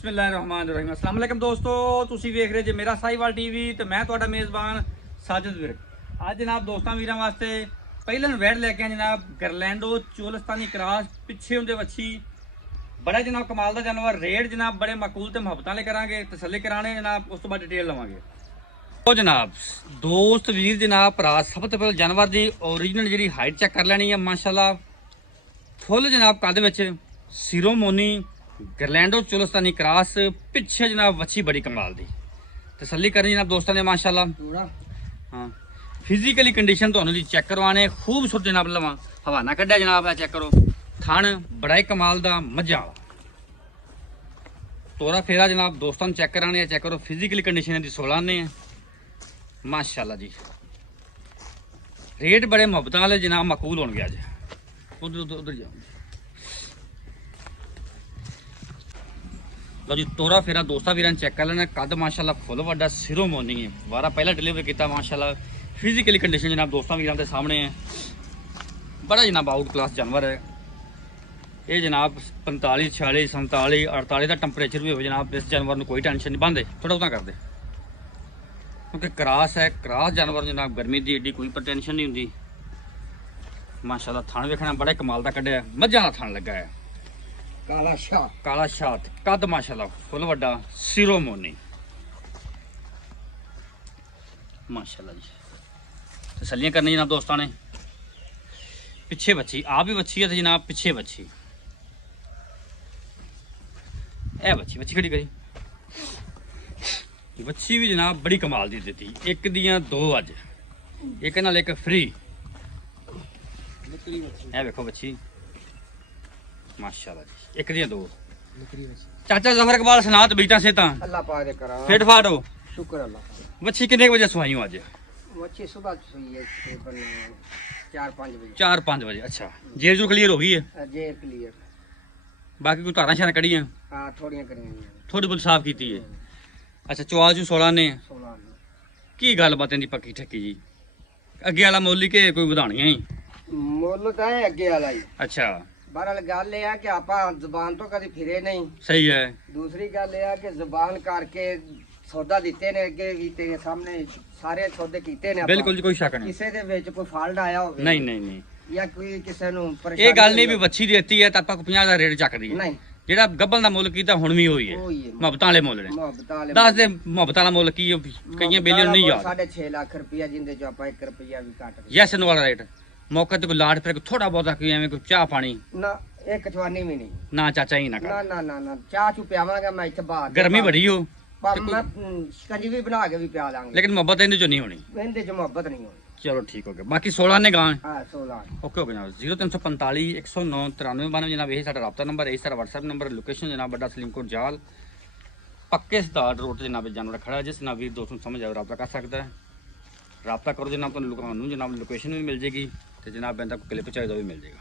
ਬਿਸਮਿਲ੍ਲਾਹਿਰਰਹਿਮਾਨਿਰਰਹੀਮ। अस्सलाम वालेकुम दोस्तों, ਤੁਸੀਂ ਵੇਖ ਰਹੇ ਜੇ ਮੇਰਾ ਸਾਈਵਾਲ ਟੀਵੀ ਤੇ ਮੈਂ ਤੁਹਾਡਾ ਮੇਜ਼ਬਾਨ ਸਾਜਦ ਵਿਰਕ। ਅੱਜ ਜਨਾਬ ਦੋਸਤਾਂ ਵੀਰਾਂ ਵਾਸਤੇ ਪਹਿਲਾਂ ਨੂੰ ਵੈੜ ਲੈ ਕੇ ਆਏ ਜਨਾਬ ਗਰਲੈਂਡੋ ਚੋਲਸਤਾਨੀ ਕ੍ਰਾਸ। ਪਿੱਛੇ ਹੁੰਦੇ ਵੱਛੀ ਬੜਾ ਜਨਾਬ ਕਮਾਲ ਦਾ ਜਾਨਵਰ। ਰੇਟ ਜਨਾਬ ਬੜੇ ਮਾਕੂਲ ਤੇ ਮੁਹੱਬਤਾਂ ਵਾਲੇ ਕਰਾਂਗੇ, ਤਸੱਲੀ ਕਰਾਣੇ ਜਨਾਬ, ਉਸ ਤੋਂ ਬਾਅਦ ਡਿਟੇਲ ਲਵਾਂਗੇ। ਉਹ ਜਨਾਬ ਦੋਸਤ ਵੀਰ ਜਨਾਬ ਭਰਾ, ਸਭ ਤੋਂ ਪਹਿਲਾਂ ਜਾਨਵਰ ਦੀ ਓਰੀਜਨਲ ਜਿਹੜੀ ਹਾਈਟ ਚੈੱਕ ਕਰ ਲੈਣੀ ਹੈ। ਮਾਸ਼ਾਅੱਲਾ ਫੁੱਲ ਜਨਾਬ ਕੰਧ ਵਿੱਚ ਸਿਰੋਮੋਨੀ ਗਰਲੈਂਡੋ ਚੋਲਸਤਾਨੀ ਕ੍ਰਾਸ। ਪਿੱਛੇ ਜਨਾਬ ਵੱਛੀ ਬੜੀ ਕਮਾਲ ਦੀ, ਤਸੱਲੀ ਕਰਨੀ ਜਨਾਬ ਦੋਸਤਾਂ ਨੇ। ਮਾਸ਼ਾਅੱਲਾ ਹਾਂ ਫਿਜ਼ੀਕਲੀ ਕੰਡੀਸ਼ਨ ਤੁਹਾਨੂੰ ਦੀ ਚੈੱਕ ਕਰਵਾਣੇ। ਖੂਬਸੂਰਤ ਜਨਾਬ ਲਵਾਂ ਹਵਾਨਾ ਕੱਢਿਆ ਜਨਾਬ, ਆ ਚੈੱਕ ਕਰੋ। ਥਣ ਬੜਾ ਹੀ ਕਮਾਲ ਦਾ ਮੱਝਾਂ ਵਾਲਾ ਤੋਰਾ ਫੇਰਾ ਜਨਾਬ ਦੋਸਤਾਂ ਨੂੰ ਚੈੱਕ ਕਰਾਣੇ ਆ। ਚੈੱਕ ਕਰੋ ਫਿਜ਼ੀਕਲੀ ਕੰਡੀਸ਼ਨ ਦੀ 16 ਨੇ ਮਾਸ਼ਾਅੱਲਾ ਜੀ। ਰੇਟ ਬੜੇ ਮੁਹੱਬਤਾਂ ਵਾਲੇ ਜਨਾਬ ਮਕਬੂਲ ਹੋਣਗੇ। ਅੱਜ ਉਧਰ ਜਾਓ ਲਓ ਜੀ, ਤੋਰਾ ਫੇਰਾ ਦੋਸਤਾਂ ਵੀਰਾਂ ਚੈੱਕ ਕਰ ਲੈਣਾ। ਕੱਦ ਮਾਸ਼ਾਅੱਲਾ ਫੁੱਲ ਵੱਡਾ, ਸਿਰੋਮੋਨੀ ਹੈ। ਵਾਰਾ ਪਹਿਲਾਂ ਡਿਲੀਵਰੀ ਕੀਤਾ ਮਾਸ਼ਾਅੱਲਾ। ਫਿਜ਼ੀਕਲੀ ਕੰਡੀਸ਼ਨ ਜਨਾਬ ਦੋਸਤਾਂ ਵੀਰਾਂ ਦੇ ਸਾਹਮਣੇ ਹੈ। ਬੜਾ ਜਨਾਬ ਆਊਟ ਕਲਾਸ ਜਾਨਵਰ ਹੈ ਇਹ ਜਨਾਬ। 45 46 47 48 ਦਾ ਟੈਂਪਰੇਚਰ ਵੀ ਹੋਵੇ ਜਨਾਬ, ਇਸ ਜਾਨਵਰ ਨੂੰ ਕੋਈ ਟੈਨਸ਼ਨ ਨਹੀਂ। ਬੰਦੇ ਥੋੜਾ ਉਤਾਂ ਕਰਦੇ ਕਿਉਂਕਿ ਕ੍ਰਾਸ ਹੈ। ਕ੍ਰਾਸ ਜਾਨਵਰ ਜਨਾਬ ਗਰਮੀ ਦੀ ਏਡੀ ਕੋਈ ਟੈਨਸ਼ਨ ਨਹੀਂ ਹੁੰਦੀ। ਮਾਸ਼ਾਅੱਲਾ ਥਣ ਵੇਖਣਾ ਬੜਾ ਕਮਾਲ ਦਾ ਕੱਢਿਆ, ਮੱਝਾਂ ਦਾ ਥਣ ਲੱਗਾ ਹੈ। ਕਾਲਾ ਸ਼ਾਤ ਕੱਦ ਮਾਸ਼ਾਅੱਲਾ ਫੁੱਲ ਵੱਡਾ, ਸਿਰੋਮੋਨੀ ਮਾਸ਼ਾਅੱਲਾ ਜੀ। ਤਸੱਲੀਆਂ ਕਰਨੀ ਜਨਾਬ ਦੋਸਤਾਂ ਨੇ। ਪਿੱਛੇ ਵੱਛੀ ਆ ਵੀ ਵੱਛੀ ਹੈ ਤੇ ਜਨਾਬ ਪਿੱਛੇ ਵੱਛੀ ਇਹ ਵੱਛੀ ਖੜੀ ਕਰੀ। ਵੱਛੀ ਵੀ ਜਨਾਬ ਬੜੀ ਕਮਾਲ ਦੀ ਦਿੱਤੀ। ਇੱਕ ਦੀਆਂ ਦੋ ਅੱਜ, ਇੱਕ ਨਾਲ ਇੱਕ ਫ੍ਰੀ। ਇਹ ਵੇਖੋ ਵੱਛੀ ਮਾਸ਼ਾਅੱਲਾ ਜੀ, ਇੱਕ ਦੀਆਂ ਦੋ। ਚਾਚਾ ਜ਼ਫਰ ਇਕਬਾਲ ਸਨਾਤ ਬੀਟਾ ਸੇ ਤਾਂ अल्लाह पाक दे करा ਫਿੱਟ ਫਾਟ ਹੋ। शुक्र अल्लाह। ਵੱਛੀ ਕਿੰਨੇ ਵਜੇ ਸਵਾਈ ਹੋ ਅੱਜ? बच्चे सुबह सोई है तकरीबन 4-5 बजे। 4-5 ਵਜੇ। ਅੱਛਾ ਜੇਰ ਜੂ ਕਲੀਅਰ ਹੋ ਗਈ ਹੈ? जेर क्लियर। ਬਾਕੀ ਕੋਈ ਧਾਰਾਂ ਸ਼ਾਰਾਂ ਕੱਢੀਆਂ? हाँ थोड़ियां करियां हैं। ਥੋੜੀ ਬਹੁਤ ਸਾਫ਼ ਕੀਤੀ ਹੈ। ਅੱਛਾ ਚਵਾ ਚੂ 16 ਨੇ। 16 ने। ਕੀ ਗੱਲਬਾਤ ਇਹਦੀ ਪੱਕੀ ਠੱਕੀ ਜੀ? ਅੱਗੇ ਵਾਲਾ ਮੁੱਲ ਹੀ ਕਿ ਕੋਈ ਵਧਾਣੀਆਂ ਹੀ? ਮੁੱਲ ਤਾਂ ਹੈ ਅੱਗੇ ਵਾਲਾ ਹੀ। ਅੱਛਾ ਬਹਰਹਾਲ ਗੱਲ ਇਹ ਆ ਕਿ ਆਪਾਂ ਜ਼ੁਬਾਨ ਤੋਂ ਕਦੀ ਫਿਰੇ ਨਹੀਂ। ਸਹੀ ਹੈ। ਦੂਸਰੀ ਗੱਲ ਇਹ ਆ ਕਿ ਜ਼ੁਬਾਨ ਕਰਕੇ ਸੌਦਾ ਦਿੱਤੇ ਨੇ, ਅੱਗੇ ਵੀ ਤੇਰੇ ਸਾਹਮਣੇ ਸਾਰੇ ਸੌਦੇ ਕੀਤੇ ਨੇ ਆਪਾਂ। ਬਿਲਕੁਲ ਜੀ, ਕੋਈ ਸ਼ੱਕ ਨਹੀਂ। ਕਿਸੇ ਦੇ ਵਿੱਚ ਕੋਈ ਫਾਲਟ ਆਇਆ ਹੋਵੇ ਨਹੀਂ ਨਹੀਂ ਨਹੀਂ, ਜਾਂ ਕੋਈ ਕਿਸੇ ਨੂੰ ਪਰੇਸ਼ਾਨੀ ਇਹ ਗੱਲ ਨਹੀਂ ਵੀ ਹੋਵੇ। ਵੱਛੀ ਦਿੱਤੀ ਹੈ ਤਾਂ ਆਪਾਂ 50 ਦਾ ਰੇਟ ਚੱਕਦੀ ਹੈ। ਨਹੀਂ ਜਿਹੜਾ ਗੱਬਲ ਦਾ ਮੁੱਲ ਕੀਤਾ ਹੁਣ ਵੀ ਹੋਈ ਹੈ। ਉਹੀ ਹੈ ਮੁਹੱਬਤਾਂ ਵਾਲੇ ਮੁੱਲ ਨੇ। ਮੁਹੱਬਤ ਵਾਲੇ ਦੱਸ ਦੇ ਮੁਹੱਬਤਾਂ ਦਾ ਮੁੱਲ ਕੀ ਹੈ? ਕਈਆਂ ਬੇਲੀਆਂ ਨੂੰ ਨਹੀਂ ਯਾਦ। 6.5 ਲੱਖ ਰੁਪਇਆ ਜਿੰਦੇ ਚੋਂ ਆਪਾਂ 1 ਰੁਪਇਆ ਵੀ ਕੱਟ ਦੇ। ਯੈਸ ਵਾਲਾ ਰੇਟ ਮੌਕੇ ਤੇ ਕੋਈ ਲਾੜ ਫਿਰ ਥੋੜਾ ਬਹੁਤਾ ਕੋਈ ਐਵੇਂ ਕੋਈ ਚਾਹ ਪਾਣੀ ਨਾ ਇੱਕ ਚਵਾਨੀ ਵੀ ਨਹੀਂ। ਨਾ ਚਾਚਾ ਹੀ ਨਾ ਨਾ ਕਰ। ਨਾ ਨਾ ਨਾ ਚਾਹ ਚੂ ਪਿਆਵਾਂਗਾ ਮੈਂ ਇੱਥੇ ਬਾਹਰ। ਗਰਮੀ ਬੜੀ ਹੋ ਮੈਂ ਸ਼ਿਕੰਜੀ ਵੀ ਬਣਾ ਕੇ ਵੀ ਪਿਆ ਲਾਂਗੇ। ਲੇਕਿਨ ਮੁਹੱਬਤ ਇਹਦੇ ਚੋਂ ਨਹੀਂ ਹੋਣੀ। ਇਹਦੇ ਚ ਮੁਹੱਬਤ ਨਹੀਂ ਹੋਣੀ। ਚਲੋ ਠੀਕ ਹੋ ਗਿਆ। ਬਾਕੀ 16 ਨੇ ਗਾਂ। ਹਾਂ 16। ਓਕੇ ਹੋ ਗਿਆ ਜਨਾਬ। 0345 109 9392 ਜਨਾਬ ਇਹ ਸਾਡਾ ਰਾਬਤਾ ਨੰਬਰ, ਇਹ ਸਾਡਾ WhatsApp ਨੰਬਰ। ਲੋਕੇਸ਼ਨ ਜਨਾਬ ਵੱਡਾ ਸਲੀਮਕੋਟ ਜਾਲ ਪੱਕੇ ਸਦਾਰ ਰੋਡ ਤੇ ਜਨਾਬ ਜਾਨਵਰ ਖੜਾ। ਜਿਸ ਨਾਲ ਵੀਰ ਦੋਸਤ ਨੂੰ ਸਮਝ ਆਵੇ ਰਾਬਤਾ ਕਰ ਸਕਦਾ ਹੈ। ਰਾਬਤਾ ਕਰੋ ਜਨਾਬ, ਤੁਹਾਨੂੰ ਜਨਾਬ ਲੋਕੇਸ਼ਨ ਵੀ ਮਿਲ ਜੇਗੀ ਤੇ ਜਨਾਬ ਬੰਦਾ ਕੋਈ ਕਲਿੱਪ ਚਾਹੀਦਾ ਵੀ ਮਿਲ ਜੇਗਾ।